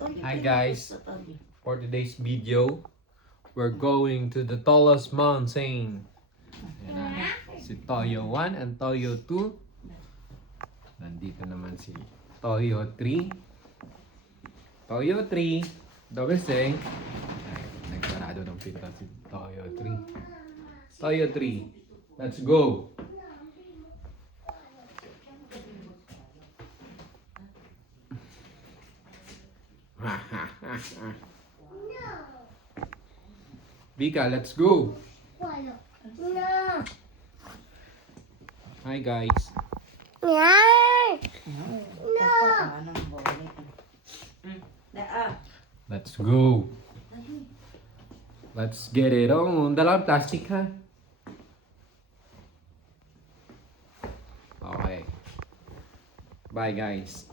Hi guys, for today's video, we're going to the tallest mountain. Ayan na, si Toyo 1 and Toyo 2. Nandito naman si Toyo 3. Toyo 3, double sing. Ay, nagparado ng pinto si Toyo 3. Toyo 3, let's go! Vika, let's go! No. Hi guys. Let's go. Let's get it on. Dalawang plastic ha. Okay. Bye guys.